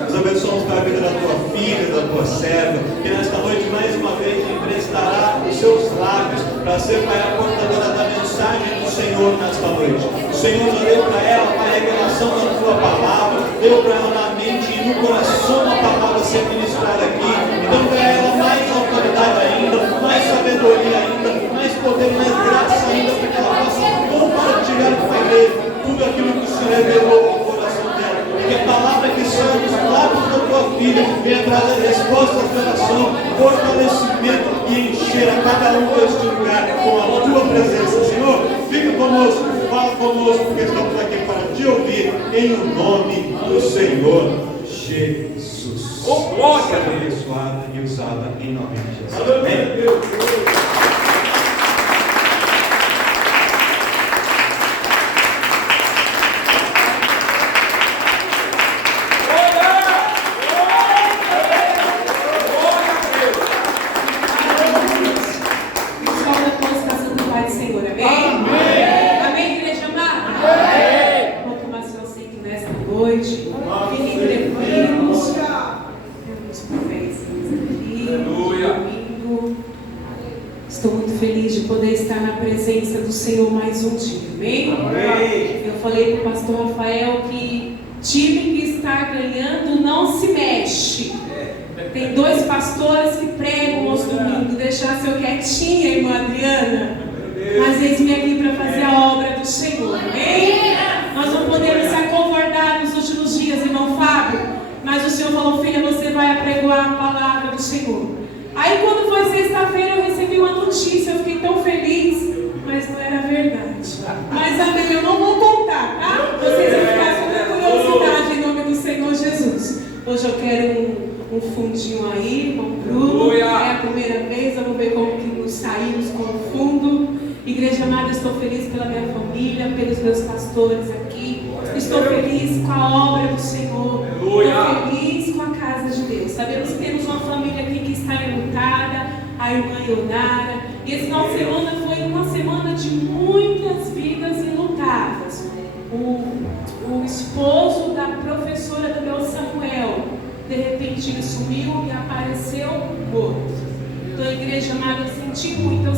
Nós abençoamos a vida da tua filha, da tua serva, que nesta noite mais uma vez emprestará os seus lábios para ser, Pai, a portadora da mensagem do Senhor nesta noite. O Senhor já deu para ela, Pai, a revelação da tua palavra, deu para ela na mente e no coração a palavra ser ministrada aqui. Então para ela mais autoridade ainda, mais sabedoria ainda, mais poder, mais graça ainda, para que ela possa compartilhar com a igreja tudo aquilo que o Senhor revelou ao coração dela. Que a palavra que sai dos lábios da tua filha venha trazer respostas de oração, fortalecimento e encher a cada um deste lugar com a tua presença. Senhor, fica conosco, fala conosco, porque estamos aqui para te ouvir em o nome do Senhor Jesus. Glória a Deus. Abençoada e usada em nome de Jesus. Amém. Do Senhor mais um dia, amém? Amém. Eu falei para o pastor Rafael que time que está ganhando não se mexe. Tem 2 pastores que pregam aos domingos, deixar seu quietinha, irmã Adriana, mas eis-me aqui para fazer a obra do Senhor, amém? Nós não podemos se acovardar nos últimos dias, irmão Fábio, mas o Senhor falou: filha, você vai apregoar a palavra do Senhor. Aí quando foi sexta-feira eu recebi uma notícia, eu fiquei tão feliz, mas não era verdade. Mas amém, eu não vou contar, tá? Vocês vão ficar com curiosidade em nome do Senhor Jesus. Hoje eu quero um fundinho aí, irmão Bruno. É a primeira vez, vamos ver como que nos saímos com o fundo. Igreja amada, estou feliz pela minha família, pelos meus pastores aqui. Estou feliz com a obra do Senhor. Estou feliz com a casa de Deus. Sabemos que temos uma família aqui que está enlutada, a irmã Ionara. E esse final de semana foi uma semana de muitas vidas enlutadas. O esposo da professora do meu Samuel, de repente ele sumiu e apareceu morto. Então a igreja amada, eu senti muito,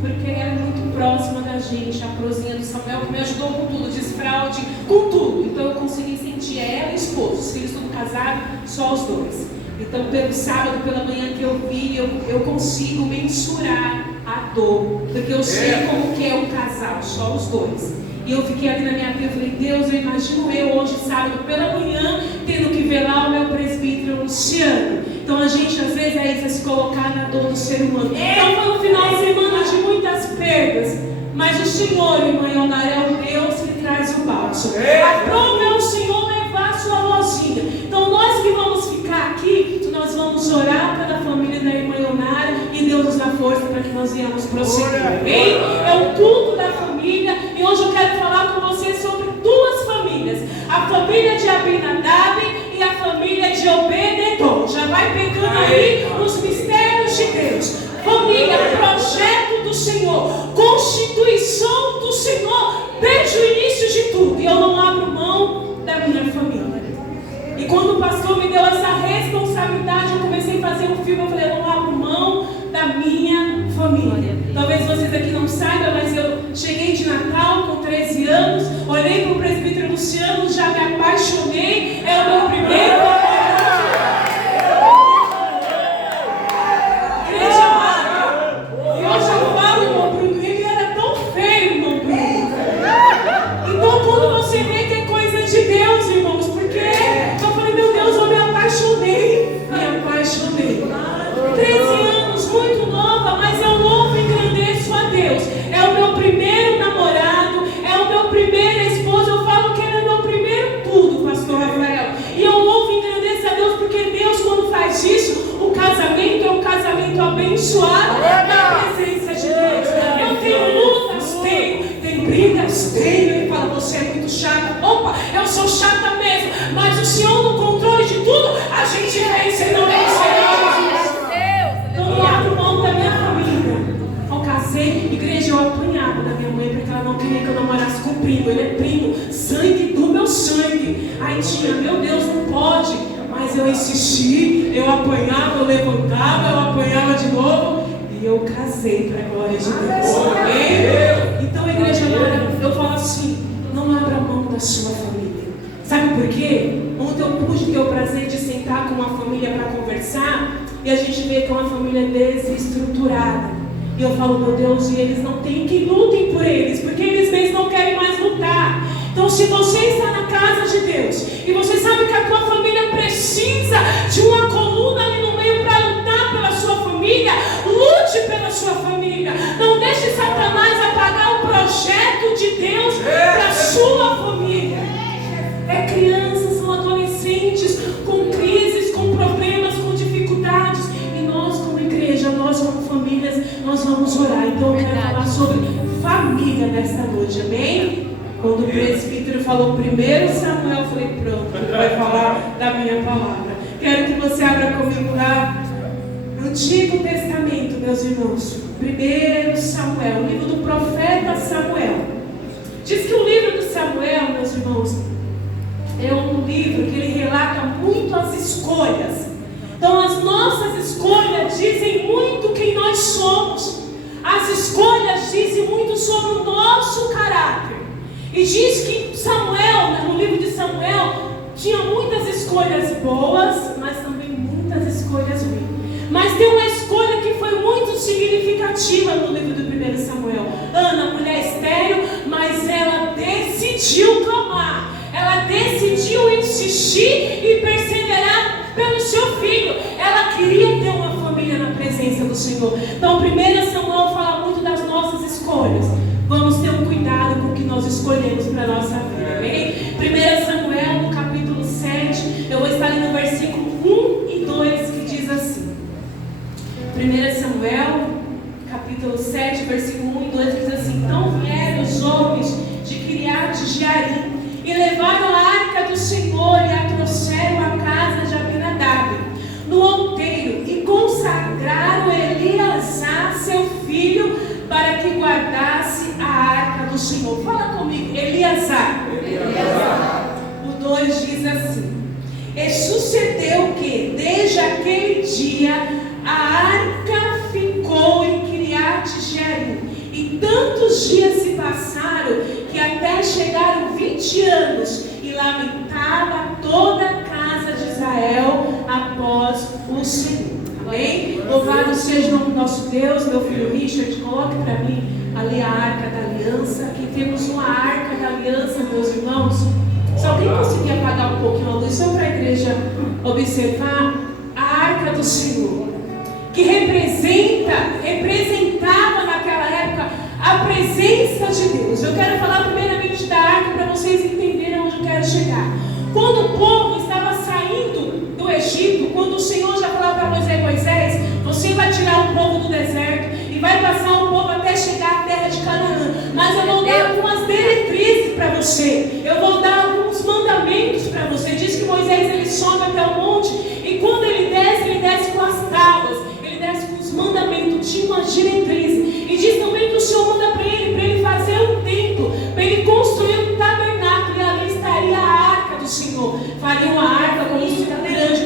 porque ele era muito próxima da gente, a prosinha do Samuel, que me ajudou com tudo, desfraude, com tudo. Então eu consegui sentir ela e o esposo, os filhos tudo casados, só os 2. Então, pelo sábado, pela manhã que eu vi, eu consigo mensurar a dor, porque eu sei como que é um casal, só os 2. E eu fiquei ali na minha vida, eu falei: Deus, eu imagino eu hoje, sábado, pela manhã, tendo que velar o meu presbítero Luciano. Então, a gente, às vezes, é isso, é se colocar na dor do ser humano. Então, foi um final de semana de muitas perdas, mas o Senhor, irmã Ionara, é o Deus que traz o bálsamo. A prova é o Senhor levar a sua vozinha. Então, nós que vamos ficar aqui, nós vamos orar pela família da irmã Ionara e Deus nos dá força para que nós venhamos prosseguir, amém? É o culto da família e hoje eu quero falar com vocês sobre 2 famílias: a família de Abinadab e a família de Obed-edom. Já vai pegando aí os mistérios de Deus. Família, projeto do Senhor, constituição do Senhor, desde o início de tudo. E eu não abro mão da minha família. E quando o pastor me deu essa responsabilidade, eu comecei a fazer um filme. Eu falei: eu não abro mão da minha família. Talvez vocês aqui não saibam, mas eu cheguei de Natal com 13 anos, olhei para o presbítero Luciano, já me apaixonei. É o meu primeiro amor. Igreja amada, e hoje eu falo, irmão Bruno, ele era tão feio, irmão Bruno. Então quando você vê que é coisa de Deus, irmãos, porque eu falei: meu Deus, eu me apaixonei. 13 anos, muito nova, mas eu louvo e engrandeço a Deus. É o meu primeiro namorado, é o meu primeiro esposo. Eu falo que ele é meu primeiro tudo, pastor Rafael. E eu louvo e engrandeço a Deus, porque Deus, quando faz isso, o casamento é um casamento abençoado na presença de Deus. Eu tenho lutas, tem brigas, Ele fala: você é muito chata. Opa, eu sou chata mesmo, mas o Senhor no controle de tudo, a gente vence, não vence. Então não abro mão da minha família. Eu casei, igreja, eu apanhava da minha mãe porque ela não queria que eu namorasse com o primo. Ele é primo, sangue do meu sangue. Aí tinha: meu Deus, não pode. mas eu insisti, eu apanhava, eu levantava, eu apanhava de novo e eu casei para a glória de Deus. Amém? Então, igreja amada, eu falo assim, não abra mão da sua família. Sabe por quê? Ontem eu pude ter o prazer de sentar com uma família para conversar e a gente vê que é uma família desestruturada. E eu falo, meu Deus, e eles não têm que lutem por eles, porque eles mesmos não querem mais lutar. Então, se você está na casa de Deus e você sabe que a tua família precisa de uma coluna ali no meio para lutar pela sua família, lute pela sua família. Não deixe Satanás apagar o projeto de Deus para a sua família. É crianças, são adolescentes com crises, com problemas, com dificuldades. E nós, como igreja, nós como famílias, nós vamos orar. Então eu quero falar sobre família nesta noite, amém? Quando o presbítero falou 1 Samuel, eu falei, pronto, ele vai falar da minha palavra. Quero que você abra comigo lá no Antigo Testamento, meus irmãos. 1 Samuel, o livro do profeta Samuel. Diz que o livro do Samuel, meus irmãos, é um livro que ele relata muito as escolhas. Então as nossas escolhas dizem muito quem nós somos. As escolhas dizem muito sobre o nosso caráter. E diz que Samuel, no livro de Samuel, tinha muitas escolhas boas, mas também muitas escolhas ruins. Mas tem uma escolha que foi muito significativa no livro do 1 Samuel. Ana, mulher estéril, mas ela decidiu clamar. Ela decidiu insistir e perseverar pelo seu filho. Ela queria ter uma família na presença do Senhor. Então 1 Samuel fala muito das nossas escolhas. Vamos ter um cuidado com o que nós escolhemos para a nossa vida, amém? 1 Samuel, no capítulo 7, eu vou estar ali no versículo 1 e 2, que diz assim. 1 Samuel, capítulo 7, versículo 1 e 2, diz assim: Então vieram os homens de Quiriate-Jearim e levaram a arca do Senhor e a trouxeram à casa de Abinadab, no outeiro, e consagraram Eleazar, seu filho, para que guardasse a arca do Senhor. Fala comigo, Eleazar. O 2 diz assim: E sucedeu que, desde aquele dia, a arca ficou em Quiriate-Jearim. E tantos dias se passaram, que até chegaram 20 anos, e lamentava toda a casa de Israel após o Senhor. Amém? Louvado seja o nome do nosso Deus. Meu filho Richard, coloque para mim ali a arca da aliança. Aqui temos uma arca da aliança, meus irmãos. Se alguém conseguir apagar um pouquinho a luz, só para a igreja observar a arca do Senhor, que representava naquela época a presença de Deus. Eu quero falar primeiramente da arca para vocês entenderem onde eu quero chegar. Quando o povo estava saindo do Egito, quando o Senhor já falava para Moisés, você vai tirar o povo do deserto e vai passar o povo até chegar à terra de Canaã, mas eu vou dar algumas diretrizes para você, eu vou dar alguns mandamentos para você. Diz que Moisés ele sobe até o monte, e quando ele desce com as tábuas, ele desce com os mandamentos, tinha umas diretrizes, e diz também que o Senhor manda para ele fazer um templo, para ele construir um tabernáculo, e ali estaria a arca do Senhor. Faria uma arca com isso de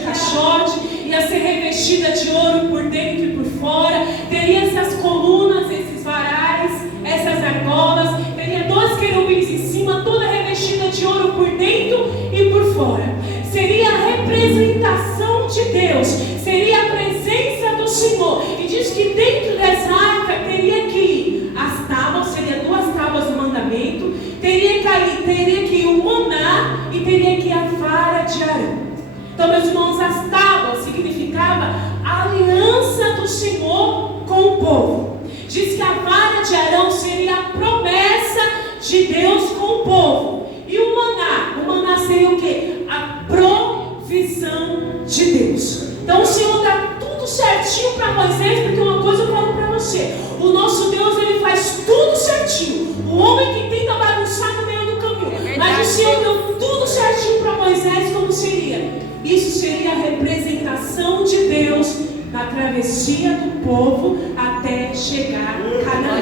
caixote, ia ser revestida de ouro por dentro e por fora, teria essas colunas, esses varais, essas argolas, teria 2 querubins em cima, toda revestida de ouro por dentro e por fora. Seria a representação de Deus, seria a presença do Senhor. E diz que dentro dessa arca teria que as tábuas, seria 2 tábuas do mandamento, teria que ir o maná e teria que ir a vara de Arão. Então, meus irmãos, as tábuas significava a aliança do Senhor com o povo. Diz que a vara de Arão seria a promessa de Deus com o povo. E o maná seria o quê? A provisão de Deus. Então o Senhor dá tudo certinho para Moisés, porque uma coisa eu falo para você: o nosso Deus, ele faz tudo certinho. O homem que tenta bagunçar no meio do caminho, mas o Senhor deu tudo certinho para Moisés. Como seria? Isso seria a representação de Deus na travessia do povo até chegar a Canaã.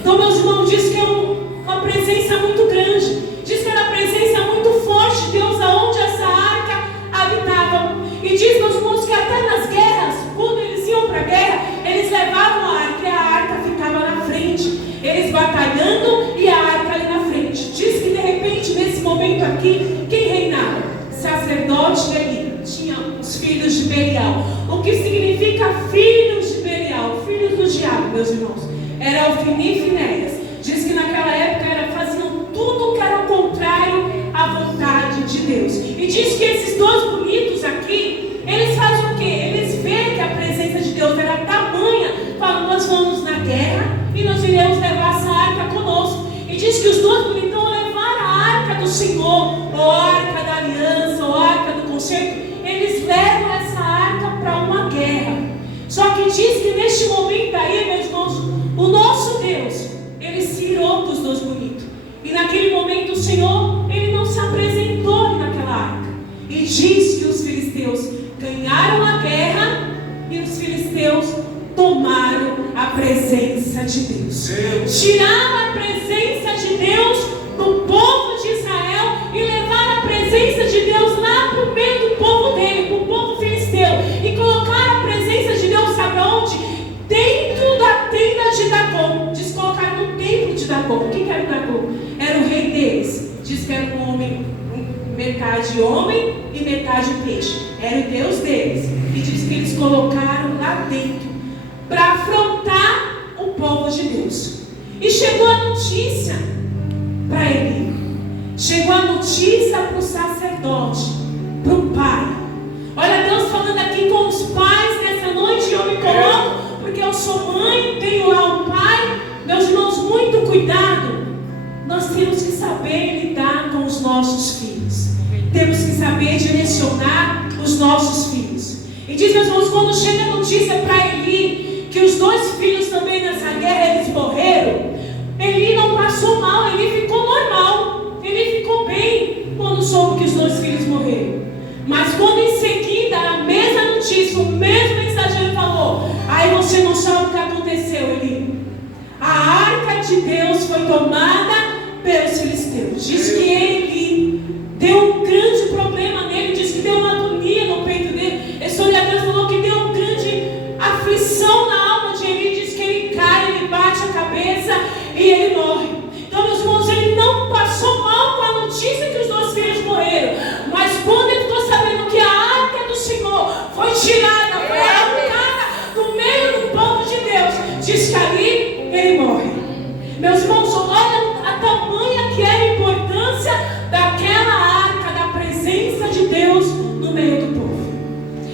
Então, meus irmãos, diz que é uma presença muito grande, diz que era uma presença muito forte de Deus aonde essa arca habitava. diz, meus irmãos, que até nas guerras, quando eles iam para a guerra, eles levavam a arca e a arca ficava na frente. Eles batalhando e a arca ali na frente. Diz que de repente, nesse momento aqui, quem reinava? Sacerdote Eli. Tinha os filhos de Belial. O que significa filhos de Belial? Filhos do diabo, meus irmãos. Era Ofni e Finéias. Diz que naquela época faziam tudo que era o contrário à vontade de Deus. E diz que esses dois bonitos aqui, eles fazem o quê? Eles veem que a presença de Deus era tamanha. Falam, nós vamos na guerra e nós iremos levar essa arca conosco. E diz que os dois bonitão levaram a arca do Senhor, ou a arca da aliança, ou a arca do concerto. Eles levam essa arca para uma guerra. Só que diz que neste momento aí, meus irmãos, o nosso Deus, ele se irou dos dois bonitos. E naquele momento o Senhor, ele não se apresentou naquela arca. E diz que os filisteus ganharam a guerra e os filisteus tomaram a presença de Deus. Tiraram a presença de Deus do povo de Israel e levaram a presença de Deus lá para o meio do povo dele, para o povo filisteu. E colocaram a presença de Deus, sabe onde? Dentro da tenda de Dagom. Diz que colocaram no templo de Dagom. Quem era o Dagom? Era o rei deles. Diz que era um homem, metade homem e metade peixe. Era o Deus deles. E diz que eles colocaram lá dentro para afrontar o povo de Deus. E chegou a notícia para ele. Chegou a notícia para o sacerdote, para o pai. Olha Deus falando aqui com os pais nessa noite. Eu me coloco porque eu sou mãe, tenho lá um pai. Meus irmãos, muito cuidado. Nós temos que saber lidar com os nossos filhos. Temos que saber direcionar os nossos filhos. E diz, meus irmãos, quando chega a notícia para Eli que os dois filhos também nessa guerra eles morreram, Eli não passou mal, Eli ficou normal, Eli ficou bem quando soube que os dois filhos morreram. Mas quando em seguida a mesma notícia, o mesmo mensageiro falou, aí você não sabe o que aconteceu, Eli. A arca de Deus foi tomada pelos filisteus. Diz que Eli deu um grande problema nele, diz que deu uma agonia no peito dele. Esse historiador falou que deu uma grande aflição na alma de Eli. Diz que ele cai, ele bate a cabeça e ele morre. Então, meus irmãos, ele não passou mal com a notícia que os dois filhos morreram. Mas quando ele ficou sabendo que a arca do Senhor foi tirada, foi arrancada do meio do povo de Deus, diz que ali ele morre. Meus irmãos, olha a tamanha que é a importância daquela arca, da presença de Deus no meio do povo.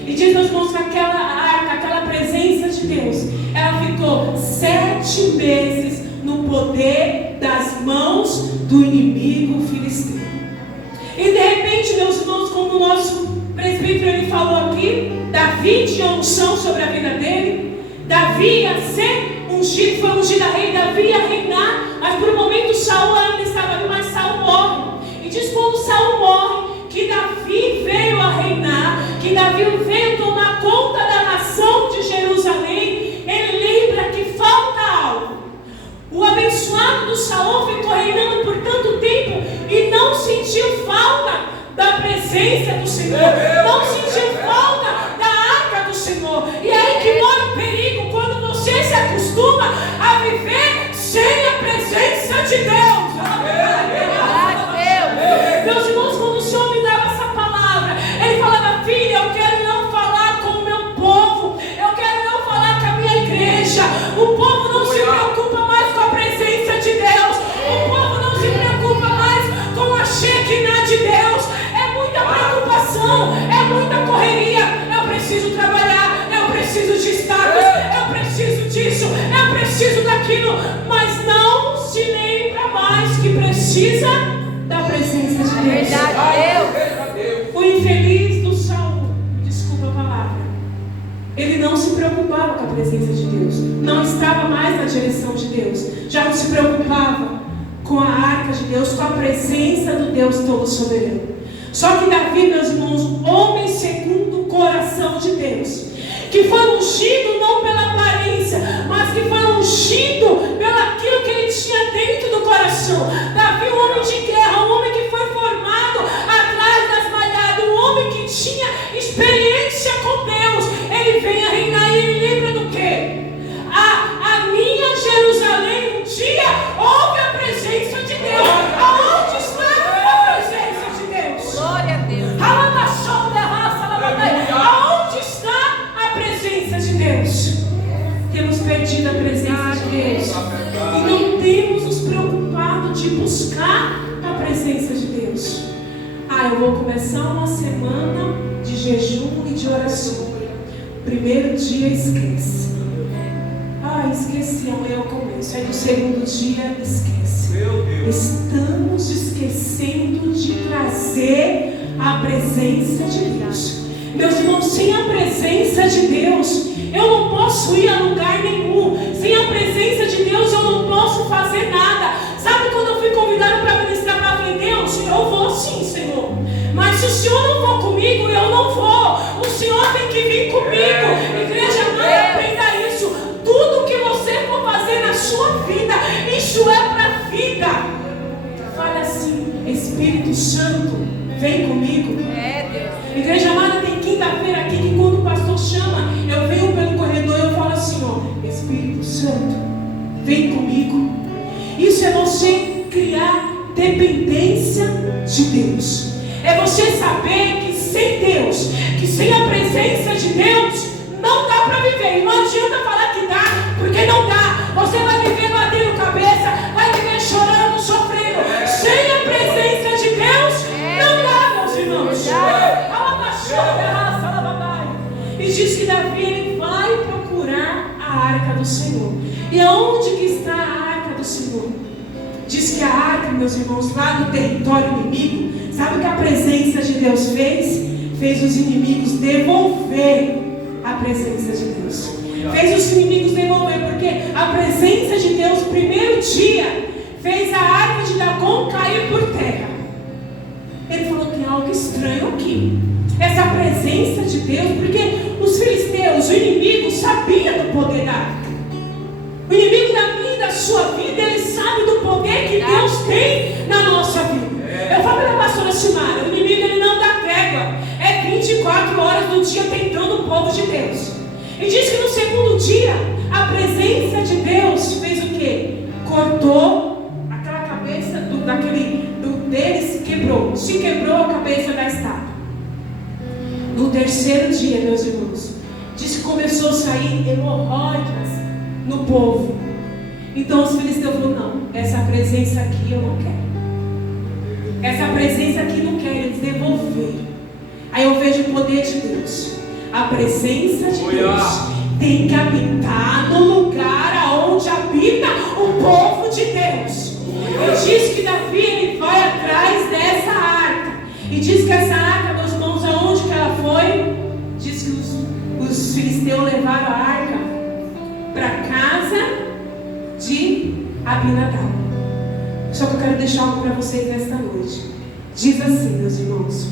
E diz, meus irmãos, que aquela arca, aquela presença de Deus, ela ficou 7 meses no poder das mãos do inimigo filisteu. E de repente, meus irmãos, como o nosso presbítero ele falou aqui, Davi tinha unção sobre a vida dele. Davi ia ser ungido, foi ungido a rei, Davi ia reinar, mas por um momento Saul ainda estava ali, mas Saul morre. E diz quando Saul morre, que Davi veio a reinar, que Davi veio tomar conta da nação de Jerusalém. Ele lembra que falta algo. O abençoado do Saul ficou reinando por tanto tempo e não sentiu falta da presença do Senhor, não sentiu falta da arca do Senhor. E é aí que mora o perigo, quando você se acostuma a viver sem a presença de Deus. Meus irmãos, quando o Senhor me dava essa palavra, Ele falava, filha, eu quero não falar com o meu povo, eu quero não falar com a minha igreja. O povo não se preocupa mais com a presença de Deus, o povo não se preocupa mais com a Shekinah de Deus. É muita preocupação, é muita correria. Eu preciso trabalhar, eu preciso de status, eu preciso disso, eu preciso daquilo, mas não se lembra mais que precisa da presença de Deus. O infeliz do Saul, desculpa a palavra, ele não se preocupava com a presença de Deus, não estava mais na direção de Deus, já não se preocupava com a arca de Deus, com a presença do Deus Todo-Soberano. Só que Davi, meus irmãos, homem segundo o coração de Deus, que foi ungido não pela aparência, mas que foi ungido pelo aquilo que ele tinha dentro do coração. Davi, um homem de guerra, um homem que foi formado atrás das malhadas, um homem que tinha experiência eu vou começar uma semana de jejum e de oração. Primeiro dia, esquece. Esqueci, amanhã eu começo. Aí no segundo dia, esquece. Meu Deus. Estamos esquecendo de trazer a presença de Deus. Meus irmãos, sem a presença de Deus, eu não posso ir a lugar nenhum. Sem a presença de Deus, eu não posso fazer nada. Sabe quando eu fui convidado para ministrar, eu falei: Deus, eu vou sim, Senhor. Mas se o Senhor não for comigo, eu não vou. O Senhor tem que vir comigo. Igreja, não aprenda isso. Tudo que você for fazer na sua vida, isso é para a vida. Fala assim: Espírito Santo, vem comigo. Igreja amada, tem quinta-feira aqui que quando o pastor chama, eu venho pelo corredor e eu falo assim: Espírito Santo, vem comigo. Isso é você criar dependência de Deus. É você saber que sem Deus, que sem a presença de Deus, não dá para viver. E não adianta falar que dá, porque não dá. Você vai viver batendo cabeça, vai viver chorando, sofrendo. Sem a presença de Deus, não dá, meus irmãos. E diz que Davi, ele vai procurar a arca do Senhor. E aonde que está a arca do Senhor? Diz que a arca, meus irmãos, lá no território inimigo, sabe o que a presença de Deus fez? Fez os inimigos devolver a presença de Deus. Fez os inimigos devolver, porque a presença de Deus, primeiro dia, fez a arca de Dagon cair por terra. Ele falou: tem algo estranho aqui. Essa presença de Deus, porque os filisteus, o inimigo, sabia do poder da arca. O inimigo da minha e da sua vida, ele sabe do poder que Deus tem na nossa vida. Eu falo para a pastora Simara: o inimigo, ele não dá trégua. É 24 horas do dia tentando o povo de Deus. E diz que no segundo dia, a presença de Deus fez o quê? Cortou aquela cabeça deles, quebrou. Se quebrou a cabeça da estátua. No terceiro dia, meus irmãos, diz que começou a sair hemorroidas no povo. Então os filisteus falaram: não, essa presença aqui eu não quero. Essa presença aqui não quero. Eles devolveram. Aí eu vejo o poder de Deus. A presença de Deus tem que habitar no lugar onde habita o povo de Deus. E diz que Davi, ele vai atrás dessa arca. E diz que essa arca, meus irmãos, aonde que ela foi? Diz que os filisteus levaram a arca para a casa de Abinadab. Só que eu quero deixar algo para vocês nesta noite. Diz assim, meus irmãos: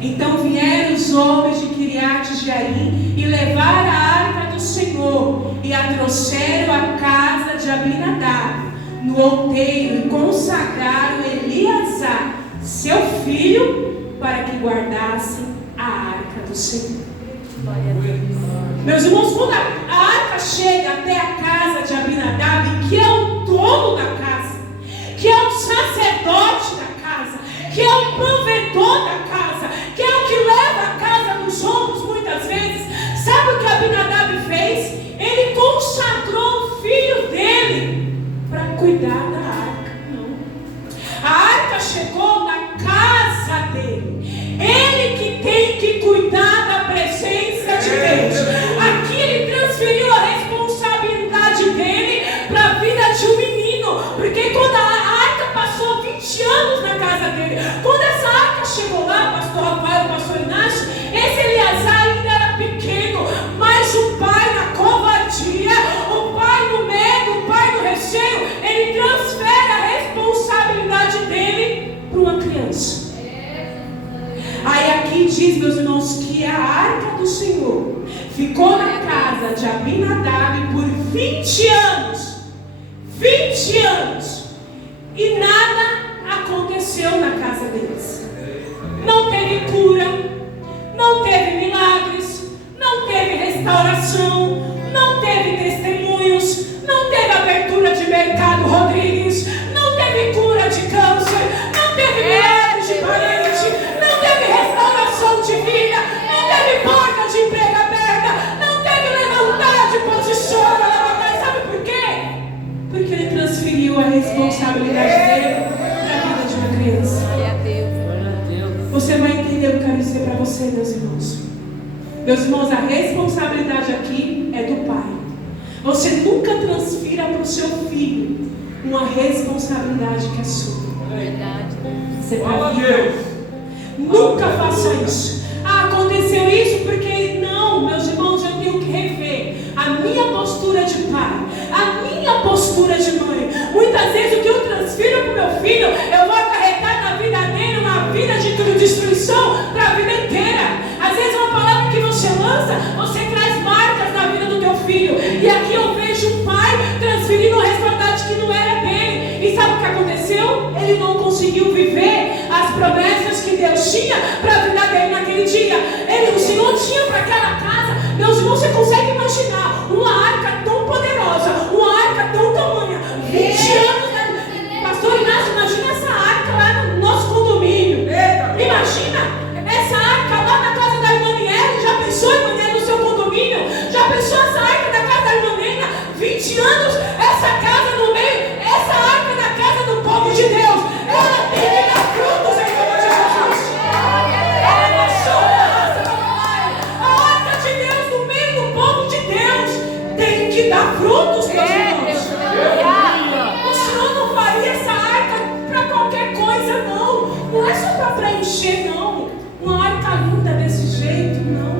então vieram os homens de Quiriate-Jearim e levaram a arca do Senhor e a trouxeram à casa de Abinadab no outeiro e consagraram Eleazar, seu filho, para que guardasse a arca do Senhor. Meus irmãos, quando a arca chega até a casa de Abinadab, que é o dono da casa, que é o sacerdote da casa, que é o provedor da casa, que é o que leva a casa nos ombros muitas vezes, sabe o que Abinadab fez? Ele consagrou o filho dele para cuidar da arca. Não. A arca chegou na casa dele. Ele que tem que cuidar da presença de Deus. Aqui ele transferiu a responsabilidade dele para a vida de um menino, porque quando a arca passou 20 anos na casa dele, quando essa arca chegou lá, pastor Rafael, pastor Inácio, esse Eleazar ainda era pequeno, mas o pai na covardia, o pai no medo, o pai no receio, ele transfere a responsabilidade dele para uma criança. Aí aqui diz, meus irmãos, que a arca do Senhor ficou na casa de Abinadab por 20 anos. 20 anos. E nada aconteceu na casa deles. Não teve cura, não teve milagres, não teve restauração, não teve testemunhos, não teve abertura de mercado, Rodrigues, não teve cura de câncer, não teve milagres de parente, não teve restauração de vida, não teve porta de emprego aberta, não teve levantar de posição. Sabe por quê? Porque ele transferiu a responsabilidade dele para a vida de uma criança. você, meus irmãos. Meus irmãos, a responsabilidade aqui é do pai. Você nunca transfira para o seu filho uma responsabilidade que é sua. Verdade. Você está vivo. Nunca faça isso. Ah, aconteceu isso porque não, meus irmãos, eu tenho que rever a minha postura de pai, a minha postura de mãe. Muitas vezes o que eu transfiro para o meu filho, eu vou acarretar na vida dele uma vida de destruição para a vida inteira. Às vezes uma palavra que você lança, você traz marcas na vida do teu filho. E aqui eu vejo um pai transferindo uma responsabilidade que não era dele. E sabe o que aconteceu? Ele não conseguiu viver as promessas que Deus tinha para a vida dele naquele dia. O Senhor tinha para aquela casa. Meus irmãos, você consegue imaginar uma arca tão poderosa, uma arca tão tamanha, 20 anos, né? Pastor Inácio, imagina essa arca lá no nosso condomínio. Imagina essa arca lá na casa da irmã Niele. Já pensou, irmã Niele, no seu condomínio? Já pensou essa arca da casa da irmã Nena? 20 anos, essa casa no meio, essa arca da casa do povo de Deus. Ela tem que dar frutos em nome de Jesus. A arca de Deus no meio do povo de Deus tem que dar frutos, meus irmãos. O Senhor não faria essa arca para qualquer coisa, não. Não é só para preencher, não. Uma arca linda desse jeito, não.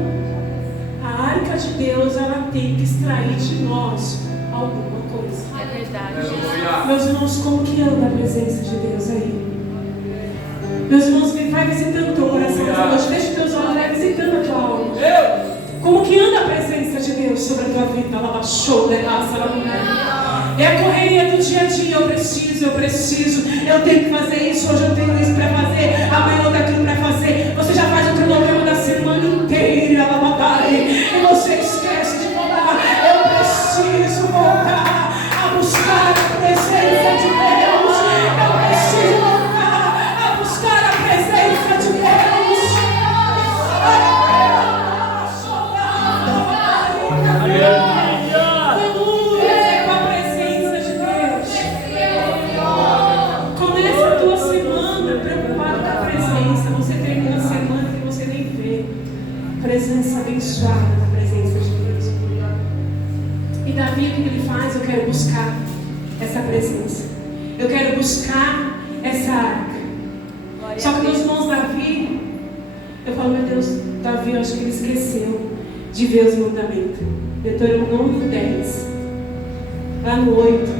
A arca de Deus, ela tem que extrair de nós alguma coisa. É verdade. Meus irmãos, como que anda a presença de Deus aí? Meus irmãos, vai visitando o teu coração essa noite. Deixa os teus olhos, vai visitando a tua alma. Como que anda a presença de Deus sobre a tua vida? Ela baixou, é a correria do dia a dia. Eu preciso. Eu tenho que fazer isso. Hoje eu tenho isso para fazer. Amanhã eu tenho aquilo para fazer. Você já faz o cronograma da semana inteira. E você esquece de falar. Eu preciso voltar a buscar a presença de Deus. Eu preciso voltar a buscar a presença de Deus. Aleluia, com a presença de Deus. Começa a tua semana preocupado com a presença. Você termina a semana que você nem vê. Presença abençoada da presença de Deus. E Davi, o que ele faz? Eu quero buscar essa presença. Eu quero buscar essa arca. Só que meus irmãos, Davi, eu falo, meu Deus, Davi, eu acho que ele esqueceu de ver os mandamentos. Deuteronômio 10, lá no 8,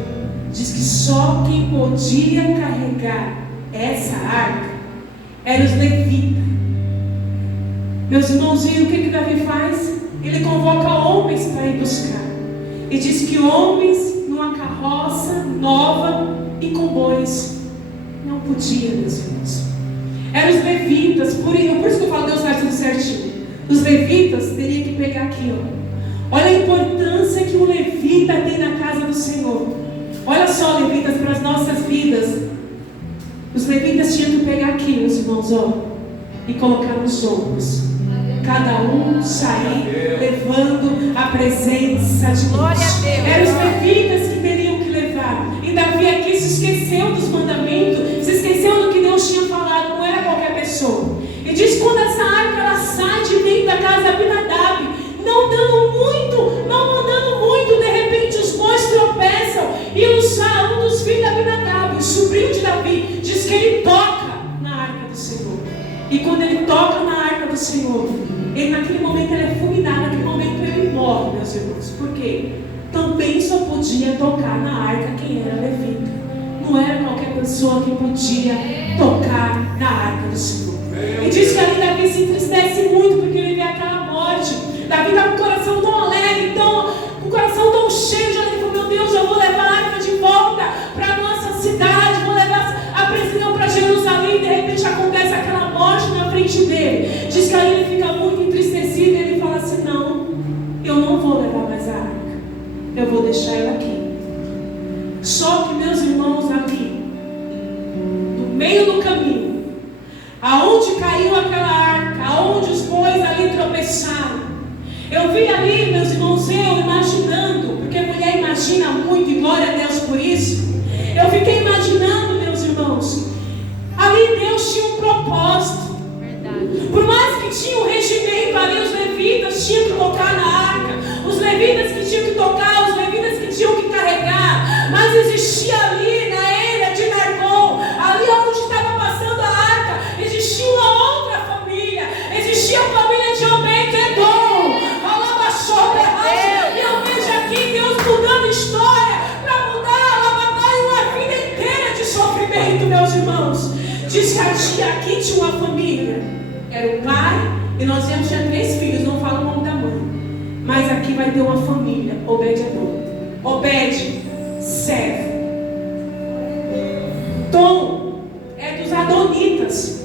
diz que só quem podia carregar essa arca eram os levitas. Meus irmãozinhos, o que Davi faz? Ele convoca homens para ir buscar. E diz que homens numa carroça nova e com bois não podia, meus irmãos. Eram os levitas, por isso que eu falo, Deus faz tudo certinho. Os levitas teriam que pegar aqui, ó. Olha a importância que o levita tem na casa do Senhor. Olha só, levitas, para as nossas vidas. Os levitas tinham que pegar aqui, meus irmãos, ó, e colocar nos ombros. Cada um sair levando a presença de Deus. Eram os levitas que teriam que levar. E Davi aqui se esqueceu dos mandamentos, se esqueceu do que Deus tinha falado. Não era qualquer pessoa. E diz que quando essa arca ela sai de dentro da casa de Abinadab, não andando muito, de repente os bois tropeçam. E um dos filhos de Abinadab, o sobrinho de Davi, diz que ele toca na arca do Senhor. E quando ele toca na arca do Senhor, ele naquele momento ele é fulminado, naquele momento ele morre, meus irmãos. Por quê? Também só podia tocar na arca quem era levita. Não era qualquer pessoa que podia tocar na arca do Senhor. E diz que ali Davi se entristece muito porque ele vê aquela morte. Davi está com o coração tão alegre, com o coração tão cheio de alegria. Meu Deus, eu vou levar a arca de volta para a nossa cidade, vou levar a presença para Jerusalém. De repente acontece aquela morte na frente dele. Diz que aí ele fica muito entristecido e ele fala assim: não, eu não vou levar mais a arca, eu vou deixar ela aqui. Só que, meus irmãos, ali no meio do caminho, aonde caiu aquela arca, aonde os bois ali tropeçaram, eu vi ali, meus irmãos, eu imaginando, porque a mulher imagina muito, e glória a Deus por isso. Eu fiquei imaginando, meus irmãos, ali Deus tinha um propósito. Verdade. Por mais que tinha um aqui tinha uma família. Era o pai e nós tínhamos 3 filhos, não falo o nome da mãe. Mas aqui vai ter uma família, Obed-Edom. Obed, servo. Tom é dos Adonitas.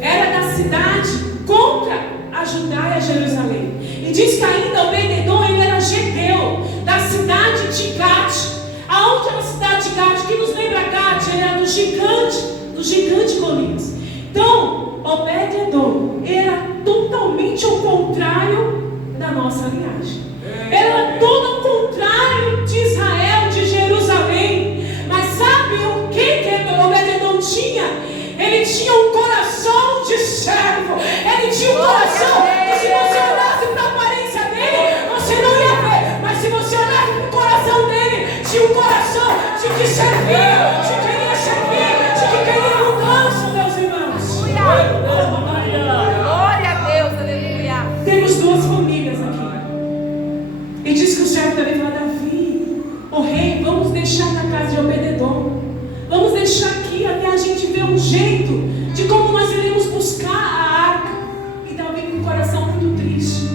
Era da cidade contra a Judá e a Jerusalém. E diz que ainda Obed-Edom, ele era Gedeu, da cidade de Gate. Aonde era a cidade de Gate? Que nos lembra Gate? Ele era do gigante Golias. Então, Obed-Edom era totalmente o contrário da nossa linhagem. Era todo o contrário de Israel, de Jerusalém. Mas sabe o que Obed-Edom tinha? Ele tinha um coração de servo. Ele tinha um coração que, se você olhasse para a aparência dele, você não ia ver. Mas se você olhasse para o coração dele, tinha um coração de que servia, de que queria servir, de que queria mudança, meus irmãos. Glória a Deus, aleluia. Temos 2 famílias aqui. E diz que o servo também fala: Davi, o rei, vamos deixar na casa de Obed-Edom. Vamos deixar aqui até a gente ver um jeito de como nós iremos buscar a arca. E Davi com o coração muito triste.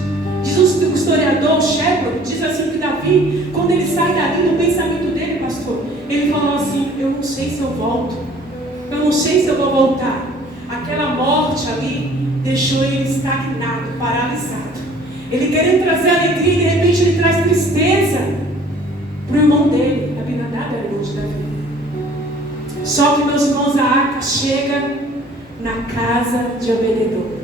Diz o historiador Shepard, diz assim que Davi, quando ele sai dali no pensamento dele, pastor, ele falou assim: eu não sei se eu volto, eu não sei se eu vou voltar. Aquela morte ali deixou ele estagnado, paralisado. Ele querendo trazer alegria e de repente ele traz tristeza para o irmão dele. Abinadab era irmão de Davi. Só que, meus irmãos, a arca chega na casa de Obed-Edom.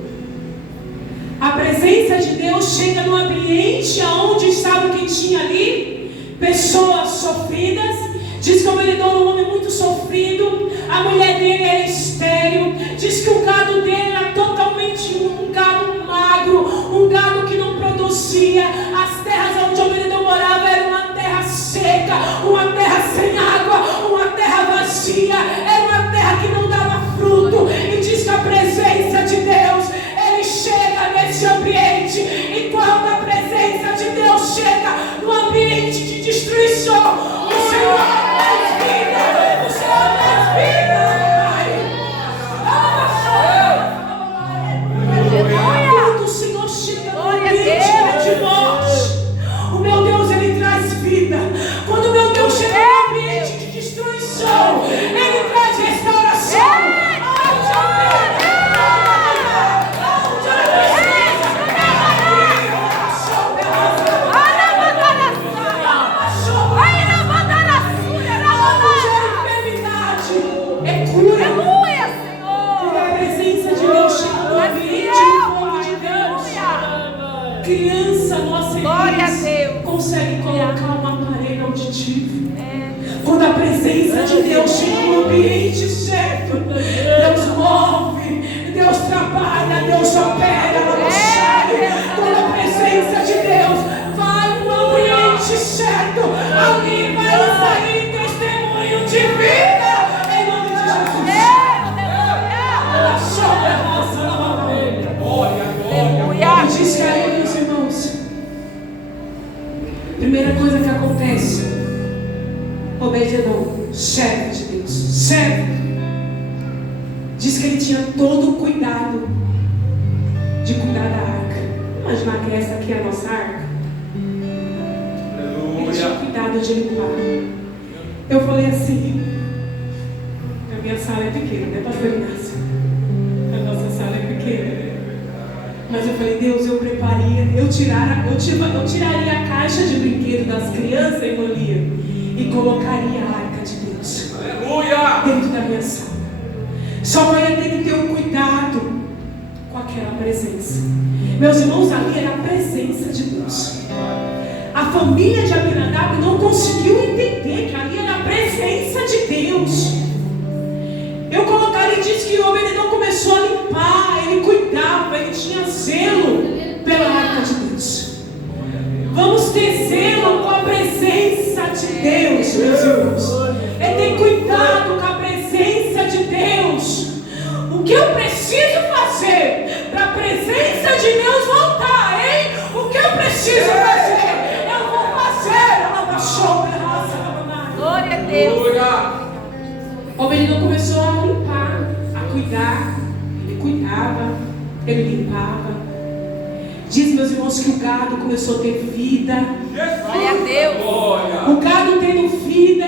A presença de Deus chega no ambiente onde estava quem tinha ali pessoas sofridas. Diz que Obed-Edom era um homem muito sofrido. A mulher dele era estéril. Diz que o gado dele era totalmente um gado magro, um gado que não produzia. As terras onde Obed-Edom morava era uma terra seca, uma terra sem água, uma terra vazia, era uma terra que não dava fruto. E diz que a presença de Deus, ele chega nesse ambiente. E quando a presença de Deus chega no ambiente de destruição, o Senhor traz vida, o Senhor traz vida. Quando o Senhor chega no ambiente de morte, o meu Deus, ele traz vida. Quando o meu Deus chega no ambiente de destruição, ele traz restauração. Criança, nossa igreja consegue colocar um aparelho auditivo. Quando a presença de Deus chega no ambiente certo, Deus move, Deus trabalha, Deus opera, Deus sai. Quando a presença de Deus vai no ambiente certo, ali vai sair testemunho de vida. Em nome de Jesus. Diz que aí, meus irmãos, primeira coisa que acontece, Obed-Edom, servo de Deus, servo, diz que ele tinha todo o cuidado de cuidar da arca. Imaginar que essa aqui é a nossa arca. Ele tinha cuidado de limpar. Eu falei assim, a minha sala é pequena, né, pastor Inácio? A nossa sala é pequena. Mas eu falei: Deus, eu prepararia, eu tiraria a caixa de brinquedo das crianças, irmã Lia, e colocaria a arca de Deus dentro da minha sala. Só que eu ia ter que ter um cuidado com aquela presença. Meus irmãos, ali era a presença de Deus. A família de Abinadab não conseguiu entender que ali era a presença de Deus. Eu colocaria, diz que o Obed-Edom começou a limpar, ele cuidava, ele tinha zelo pela arca de Deus. Vamos ter zelo com a presença de Deus, meus irmãos. É ter cuidado com a presença de Deus. O que eu preciso fazer para a presença de Deus voltar, hein? O que eu preciso fazer? Eu vou fazer. Glória a Deus. Obed-Edom começou a limpar, a cuidar cuidar, ele cuidava, ele limpava. Diz, meus irmãos, que o gado começou a ter vida. Glória a Deus. O gado tendo vida,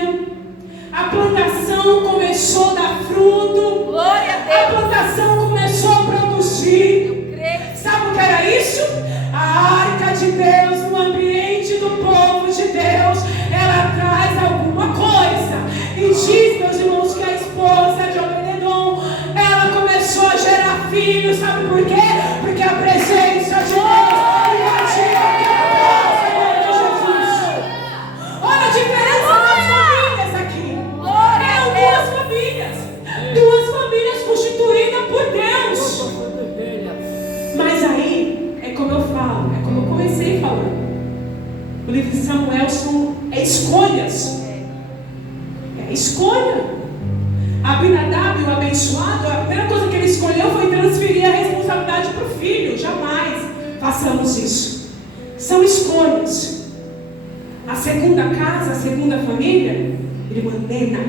a plantação começou a dar fruto. Glória a Deus. A plantação começou a produzir. Eu creio. Sabe o que era isso? A arca de Deus no ambiente do povo de Deus, ela traz alguma coisa. E diz, meus irmãos, que a esposa de Obed-edom, ela começou a gerar filhos. Sabe por quê? Porque a presença de Deus invadia aquela casa, em nome de Jesus. Olha a diferença das famílias aqui. Eram duas famílias constituídas por Deus. Mas aí, é como eu falo, é como eu comecei falando. O livro de Samuel é escolhas. É escolha. Abinadab, o abençoado, a primeira coisa que ele escolheu foi transferir a responsabilidade para o filho. Jamais façamos isso. São escolhas. A segunda casa, a segunda família, irmã Nena,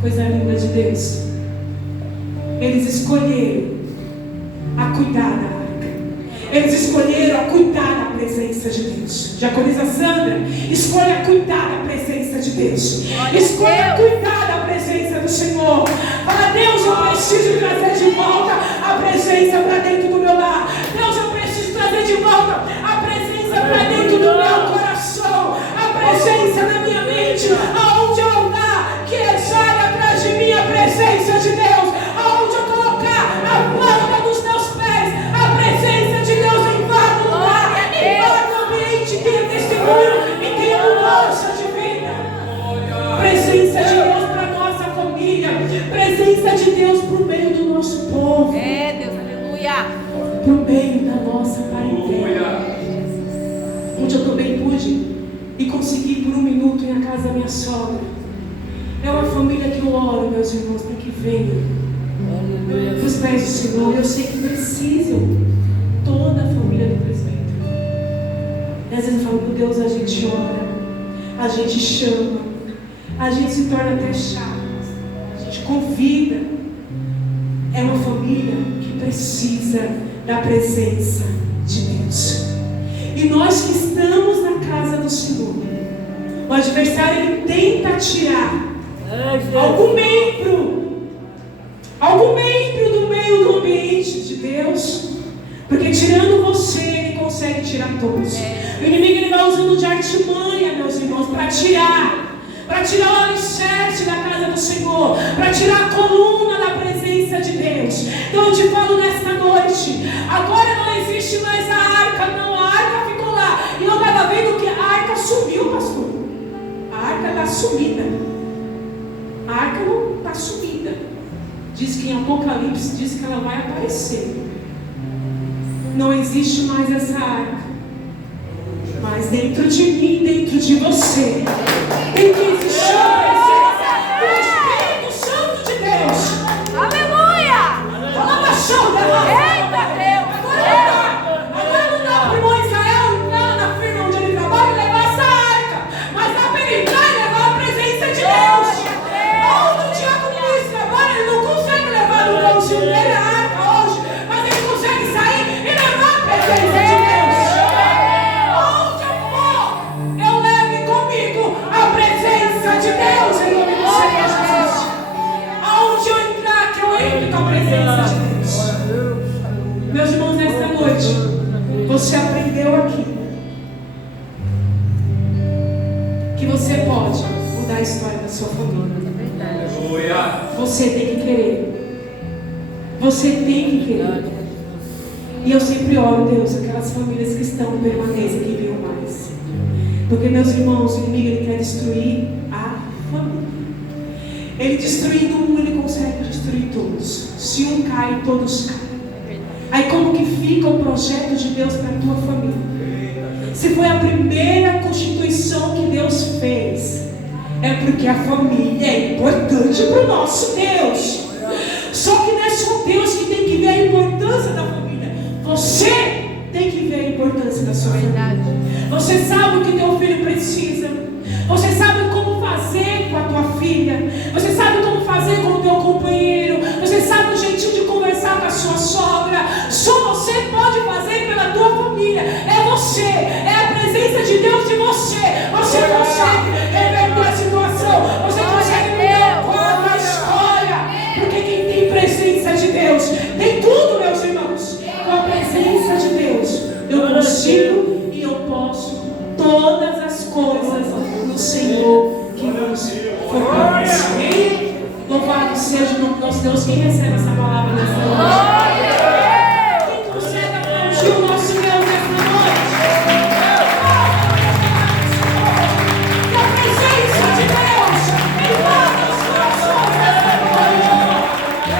coisa linda de Deus. Eles escolheram a cuidar da arca. Eles escolheram a cuidar da presença de Deus. Diaconisa Sandra, escolha cuidar da presença de Deus. Escolha cuidar da presença do Senhor. Fala, Deus, eu preciso trazer de volta a presença para dentro do meu lar. Deus, eu preciso trazer de volta a presença para dentro do meu coração. A presença na minha mente, aonde eu andar, que exale atrás de mim a presença de Deus. Aonde eu colocar a planta dos meus pés, a presença de Deus invade o lugar, invade o ambiente, tenha testemunho e tenha mudança de vida. Presença de Deus para nossa família, presença de Deus para o meio do nosso povo, Deus, aleluia. para o meio da nossa parentela. Onde eu também pude e consegui por um minuto ir na casa da minha sogra. É uma família que eu oro, meus irmãos, para que venham para os pés do Senhor. Eu sei que precisam, toda a família do presbítero. E às vezes eu falo, meu Deus, a gente ora, a gente chama, a gente se torna até chato, a gente convida. É uma família que precisa da presença de Deus. E nós que estamos na casa do Senhor, o adversário ele tenta tirar algum membro do meio do ambiente de Deus, porque tirando você, ele consegue tirar todos. O inimigo ele vai usando de artimanha, meus irmãos, para tirar o alicerce da casa do Senhor, para tirar a coluna da presença de Deus. Então eu te falo nesta noite, agora não existe mais a arca, não, a arca ficou lá. E eu estava vendo que a arca sumiu, pastor. A arca está sumida. A arca não está sumida. Diz que em Apocalipse, diz que ela vai aparecer. Não existe mais essa arca. Mas dentro de mim, dentro de você, tem que existir a presença do Espírito Santo de Deus. Aleluia! Fala na chão dela. Eita Deus! Agora não dá para o irmão Israel entrar na firma onde ele trabalha e levar essa arca. Mas dá para ele entrar e levar a presença de Deus. Onde o diabo ministra agora, ele não consegue levar no bolsinho dele a arca hoje, mas ele consegue sair e levar a presença de Deus. Onde eu for, eu leve comigo a presença de Deus em nome do Senhor Jesus. Aonde eu entrar, que eu entre com a presença de Deus. Meus irmãos, nesta noite, você aprendeu aqui que você pode mudar a história da sua família. Você tem que querer. Você tem que querer. E eu sempre oro, Deus, aquelas famílias que estão, permaneçam, que venham mais. Porque, meus irmãos, o inimigo ele quer destruir a família. Ele destruindo um, ele consegue destruir todos. Se um cai, todos caem. Aí como que fica o projeto de Deus para a tua família? Se foi a primeira constituição que Deus fez, é porque a família é importante para o nosso Deus. Só que não é só Deus que tem que ver a importância da família. Você tem que ver a importância da sua família. Você sabe o que teu filho precisa. Você sabe como fazer com a tua filha. Você sabe como fazer com o teu companheiro. Você sabe o jeito casar com a sua sogra. Só você pode fazer pela tua família. É você, é a presença de Deus em você. Você consegue reverter a situação. Você consegue mudar o quadro, a história. Porque quem tem presença de Deus tem tudo, meus irmãos. Com a presença de Deus eu consigo e eu posso todas as coisas no Senhor que nos fortalece. Amém? Louvado seja o nome do nosso Deus. Quem recebe essa palavra nessa noite? Quem consegue aplaudir o nosso Deus nessa noite? Que a presença de Deus invada os corações nessa noite. Que a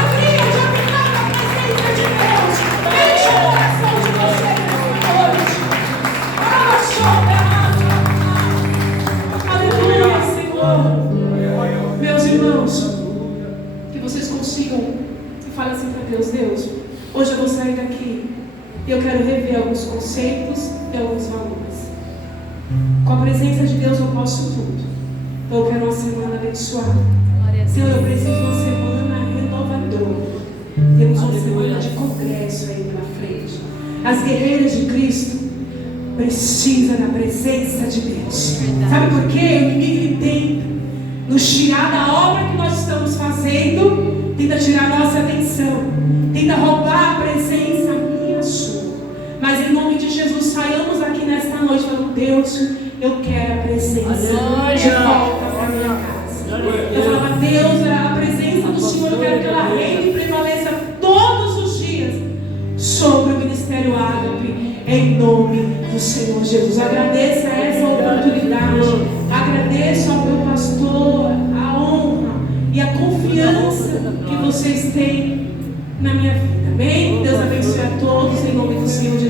alegria de habitar na presença de Deus enche o coração de vocês nessa noite. Aleluia, Senhor. Meus irmãos, que vocês consigam falar assim para Deus: Deus, hoje eu vou sair daqui e eu quero rever alguns conceitos e alguns valores. Com a presença de Deus eu posso tudo. Então eu quero uma semana abençoada. Senhor, eu preciso de uma semana renovadora. Temos uma semana de congresso aí pela frente. As guerreiras de Cristo precisam da presença de Deus. Sabe por quê? O inimigo tenta nos tirar da obra que nós estamos fazendo, tenta tirar a nossa atenção, tenta roubar a presença minha e sua. Mas em nome de Jesus, saiamos aqui nesta noite falando: Deus, eu quero a presença de volta para minha casa. Eu falava: Deus, a presença do Senhor, eu quero que ela reine e prevaleça todos os dias sobre o Ministério Ágape, em nome do Senhor Jesus. Agradeço a essa oportunidade, agradeço ao meu pastor a honra e a confiança que vocês têm na minha vida. Amém? Deus abençoe a todos em nome do Senhor Jesus.